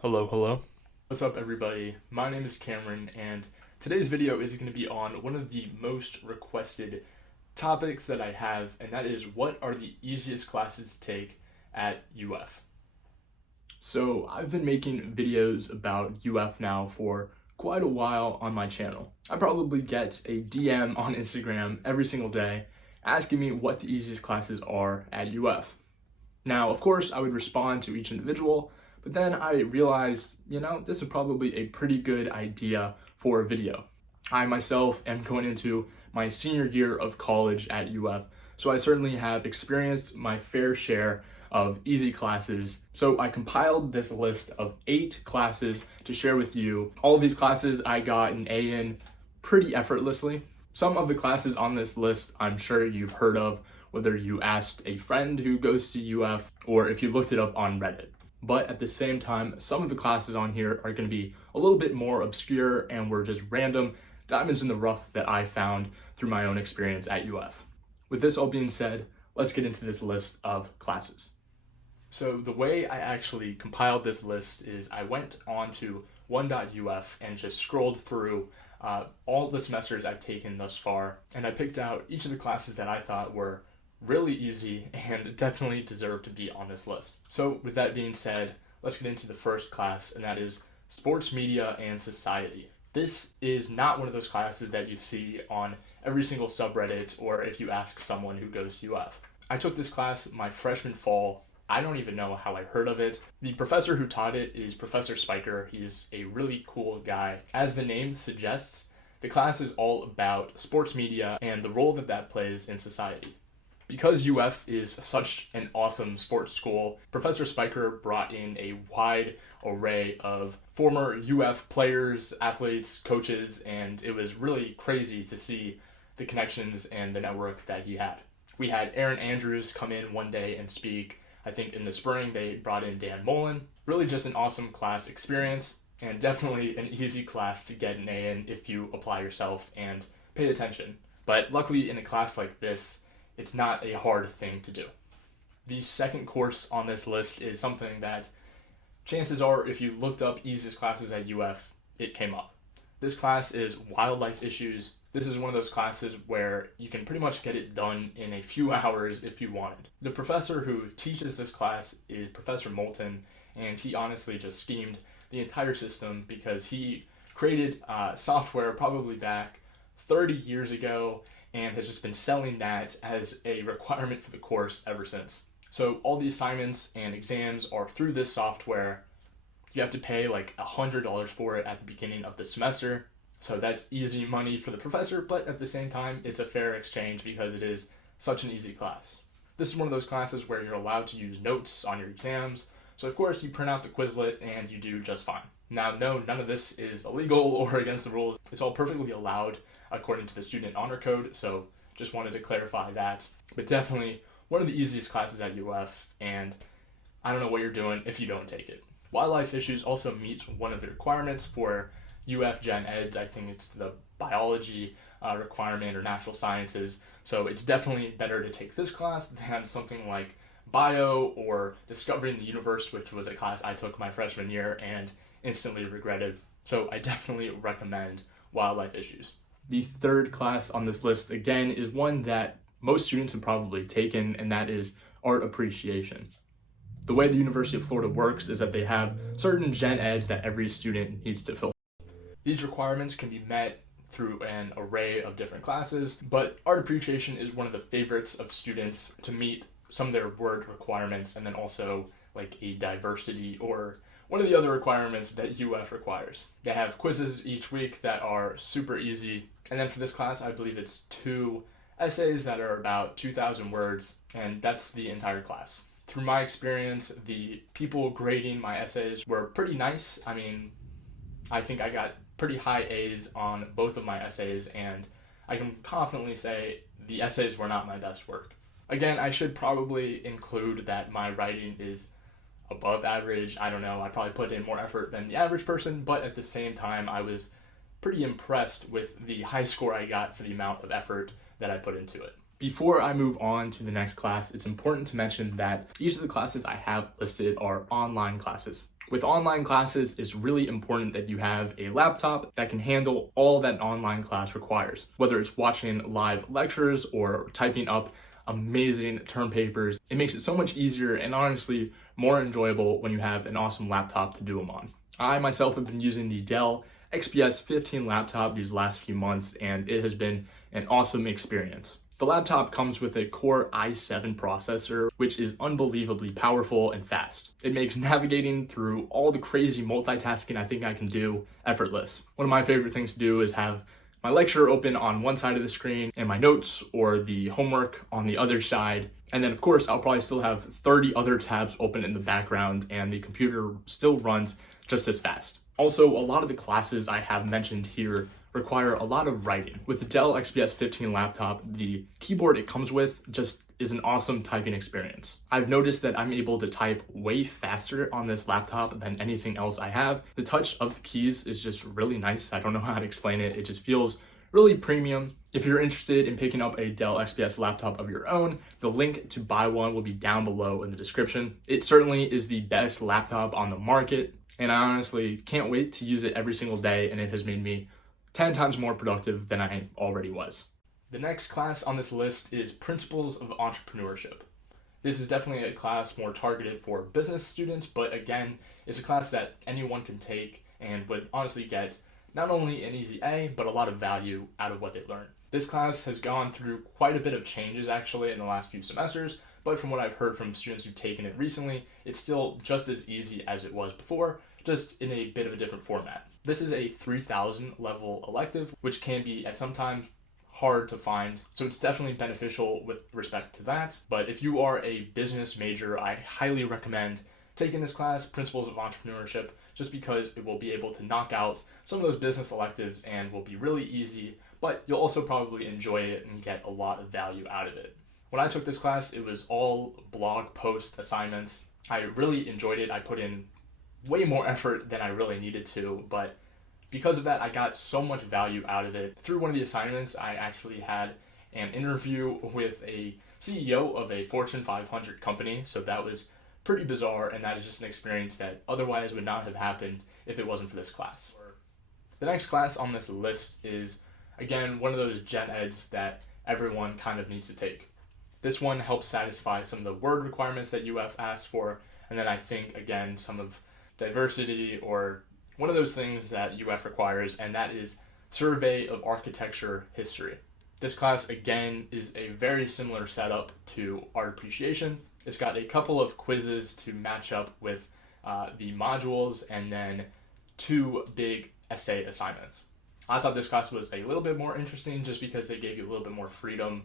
Hello. What's up, everybody? My name is Cameron, and today's video is going to be on one of the most requested topics that I have, and that is what are the easiest classes to take at UF? So I've been making videos about UF now for quite a while on my channel. I probably get a DM on Instagram every single day asking me what the easiest classes are at UF. Now, of course, I would respond to each individual, but then I realized, this is probably a pretty good idea for a video. I myself am going into my senior year of college at UF, so I certainly have experienced my fair share of easy classes. So I compiled this list of 8 classes to share with you. All of these classes I got an A in pretty effortlessly. Some of the classes on this list I'm sure you've heard of, whether you asked a friend who goes to UF or if you looked it up on Reddit. But at the same time, some of the classes on here are going to be a little bit more obscure and were just random diamonds in the rough that I found through my own experience at UF. With this all being said, let's get into this list of classes. So the way I actually compiled this list is I went on to one.uf and just scrolled through all the semesters I've taken thus far, and I picked out each of the classes that I thought were really easy and definitely deserve to be on this list. So with that being said, let's get into the first class, and that is Sports Media and Society. This is not one of those classes that you see on every single subreddit or if you ask someone who goes to UF. I took this class my freshman fall. I don't even know how I heard of it. The professor who taught it is Professor Spiker. He's a really cool guy. As the name suggests, the class is all about sports media and the role that that plays in society. Because UF is such an awesome sports school, Professor Spiker brought in a wide array of former UF players, athletes, coaches, and it was really crazy to see the connections and the network that he had. We had Aaron Andrews come in one day and speak. I think in the spring they brought in Dan Mullen. Really just an awesome class experience, and definitely an easy class to get an A in if you apply yourself and pay attention. But luckily in a class like this, it's not a hard thing to do. The second course on this list is something that chances are if you looked up easiest classes at UF, it came up. This class is Wildlife Issues. This is one of those classes where you can pretty much get it done in a few hours if you wanted. The professor who teaches this class is Professor Moulton, and he honestly just schemed the entire system because he created software probably back 30 years ago and has just been selling that as a requirement for the course ever since. So all the assignments and exams are through this software. You have to pay like $100 for it at the beginning of the semester. So that's easy money for the professor, but at the same time, it's a fair exchange because it is such an easy class. This is one of those classes where you're allowed to use notes on your exams. So of course you print out the Quizlet and you do just fine. Now, no, none of this is illegal or against the rules. It's all perfectly allowed according to the student honor code, so just wanted to clarify that. But definitely one of the easiest classes at UF, and I don't know what you're doing if you don't take it. Wildlife Issues also meets one of the requirements for UF Gen Eds. I think it's the biology requirement or natural sciences, so it's definitely better to take this class than something like bio or Discovering the Universe, which was a class I took my freshman year and instantly regretted. So I definitely recommend Wildlife Issues. The third class on this list, again, is one that most students have probably taken, and that is Art Appreciation. The way the University of Florida works is that they have certain gen eds that every student needs to fill. These requirements can be met through an array of different classes, but Art Appreciation is one of the favorites of students to meet some of their word requirements, and then also like a diversity or one of the other requirements that UF requires. They have quizzes each week that are super easy. And then for this class, I believe it's 2 essays that are about 2,000 words, and that's the entire class. Through my experience, the people grading my essays were pretty nice. I mean, I think I got pretty high A's on both of my essays, and I can confidently say the essays were not my best work. Again, I should probably include that my writing is above average. I don't know, I probably put in more effort than the average person, but at the same time, I was pretty impressed with the high score I got for the amount of effort that I put into it. Before I move on to the next class, it's important to mention that each of the classes I have listed are online classes. With online classes, it's really important that you have a laptop that can handle all that an online class requires, whether it's watching live lectures or typing up amazing term papers. It makes it so much easier and honestly more enjoyable when you have an awesome laptop to do them on. I myself have been using the Dell XPS 15 laptop these last few months, and it has been an awesome experience. The laptop comes with a Core i7 processor, which is unbelievably powerful and fast. It makes navigating through all the crazy multitasking I think I can do effortless. One of my favorite things to do is have my lecture open on one side of the screen and my notes or the homework on the other side. And then of course, I'll probably still have 30 other tabs open in the background and the computer still runs just as fast. Also, a lot of the classes I have mentioned here require a lot of writing. With the Dell XPS 15 laptop, the keyboard it comes with just is an awesome typing experience. I've noticed that I'm able to type way faster on this laptop than anything else I have. The touch of the keys is just really nice. I don't know how to explain it. It just feels really premium. If you're interested in picking up a Dell XPS laptop of your own, the link to buy one will be down below in the description. It certainly is the best laptop on the market, and I honestly can't wait to use it every single day, and it has made me 10 times more productive than I already was. The next class on this list is Principles of Entrepreneurship. This is definitely a class more targeted for business students, but again, it's a class that anyone can take and would honestly get not only an easy A, but a lot of value out of what they learn. This class has gone through quite a bit of changes actually in the last few semesters, but from what I've heard from students who've taken it recently, it's still just as easy as it was before, just in a bit of a different format. This is a 3000 level elective, which can be at some times hard to find, so it's definitely beneficial with respect to that. But if you are a business major, I highly recommend taking this class, Principles of Entrepreneurship, just because it will be able to knock out some of those business electives and will be really easy, but you'll also probably enjoy it and get a lot of value out of it. When I took this class, it was all blog post assignments. I really enjoyed it. I put in way more effort than I really needed to, but because of that, I got so much value out of it. Through one of the assignments, I actually had an interview with a CEO of a Fortune 500 company, so that was pretty bizarre, and that is just an experience that otherwise would not have happened if it wasn't for this class. The next class on this list is, again, one of those gen eds that everyone kind of needs to take. This one helps satisfy some of the word requirements that UF asks for, and then I think, again, some of diversity or one of those things that UF requires, and that is Survey of Architecture History. This class, again, is a very similar setup to Art Appreciation. It's got a couple of quizzes to match up with the modules, and then 2 big essay assignments. I thought this class was a little bit more interesting just because they gave you a little bit more freedom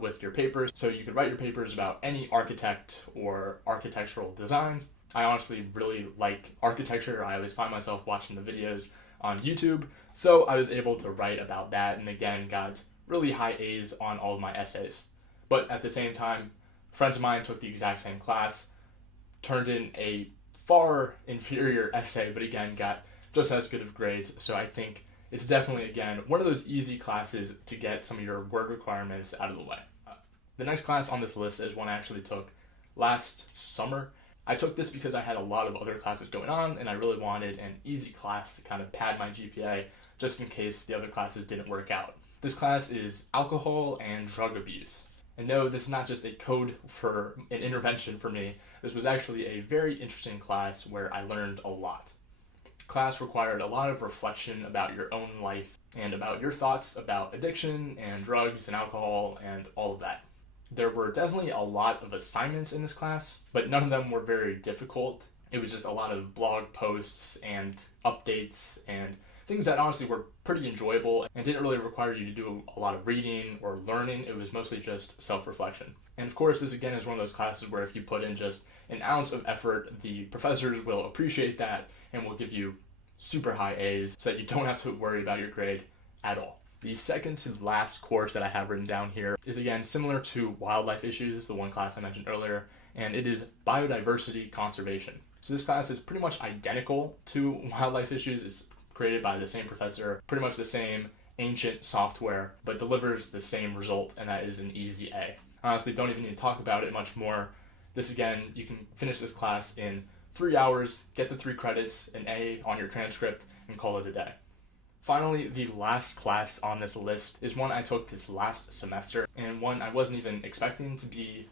with your papers. So you could write your papers about any architect or architectural design. I honestly really like architecture. I always find myself watching the videos on YouTube. So I was able to write about that, and again, got really high A's on all of my essays. But at the same time, friends of mine took the exact same class, turned in a far inferior essay, but again, got just as good of grades. So I think it's definitely, again, one of those easy classes to get some of your word requirements out of the way. The next class on this list is one I actually took last summer. I took this because I had a lot of other classes going on, and I really wanted an easy class to kind of pad my GPA, just in case the other classes didn't work out. This class is Alcohol and Drug Abuse. And no, this is not just a code for an intervention for me. This was actually a very interesting class where I learned a lot. The class required a lot of reflection about your own life and about your thoughts about addiction and drugs and alcohol and all of that. There were definitely a lot of assignments in this class, but none of them were very difficult. It was just a lot of blog posts and updates and things that honestly were pretty enjoyable and didn't really require you to do a lot of reading or learning. It was mostly just self-reflection. And of course, this again is one of those classes where if you put in just an ounce of effort, the professors will appreciate that and will give you super high A's so that you don't have to worry about your grade at all. The second to last course that I have written down here is again similar to wildlife issues, the one class I mentioned earlier, and it is biodiversity conservation. So this class is pretty much identical to wildlife issues. It's created by the same professor, pretty much the same ancient software, but delivers the same result, and that is an easy A. I honestly don't even need to talk about it much more. This again, you can finish this class in 3 hours, get the 3 credits, an A on your transcript, and call it a day. Finally, the last class on this list is one I took this last semester, and one I wasn't even expecting to be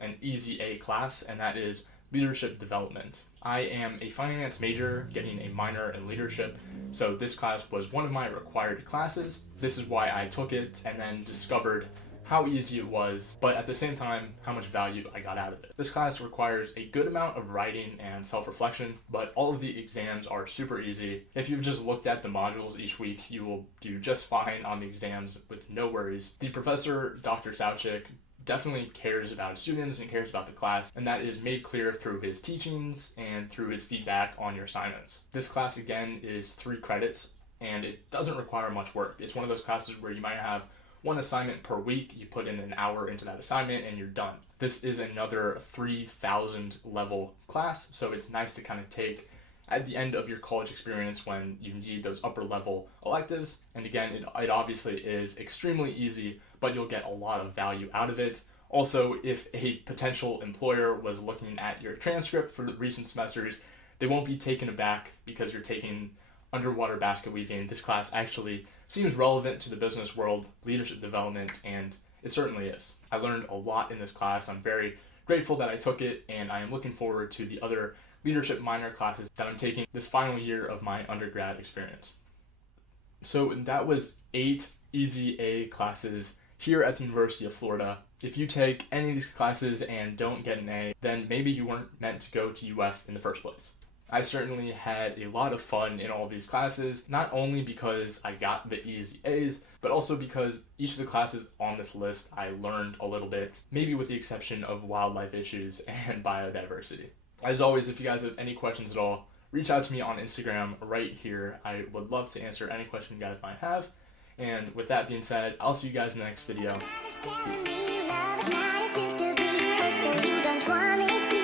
an easy A class, and that is leadership development. I am a finance major getting a minor in leadership, so this class was one of my required classes. This is why I took it, and then discovered how easy it was, but at the same time, how much value I got out of it. This class requires a good amount of writing and self-reflection, but all of the exams are super easy. If you've just looked at the modules each week, you will do just fine on the exams with no worries. The professor, Dr. Sauchik, definitely cares about students and cares about the class, and that is made clear through his teachings and through his feedback on your assignments. This class, again, is 3 credits, and it doesn't require much work. It's one of those classes where you might have one assignment per week, you put in an hour into that assignment, and you're done. This is another 3,000 level class, so it's nice to kind of take at the end of your college experience when you need those upper level electives. And again, it obviously is extremely easy, but you'll get a lot of value out of it. Also, if a potential employer was looking at your transcript for the recent semesters, they won't be taken aback because you're taking underwater basket weaving. This class actually seems relevant to the business world, leadership development, and it certainly is. I learned a lot in this class. I'm very grateful that I took it, and I am looking forward to the other leadership minor classes that I'm taking this final year of my undergrad experience. So that was 8 easy A classes here at the University of Florida. If you take any of these classes and don't get an A, then maybe you weren't meant to go to UF in the first place. I certainly had a lot of fun in all of these classes, not only because I got the easy A's, but also because each of the classes on this list I learned a little bit, maybe with the exception of wildlife issues and biodiversity. As always, if you guys have any questions at all, reach out to me on Instagram right here. I would love to answer any question you guys might have. And with that being said, I'll see you guys in the next video. Peace.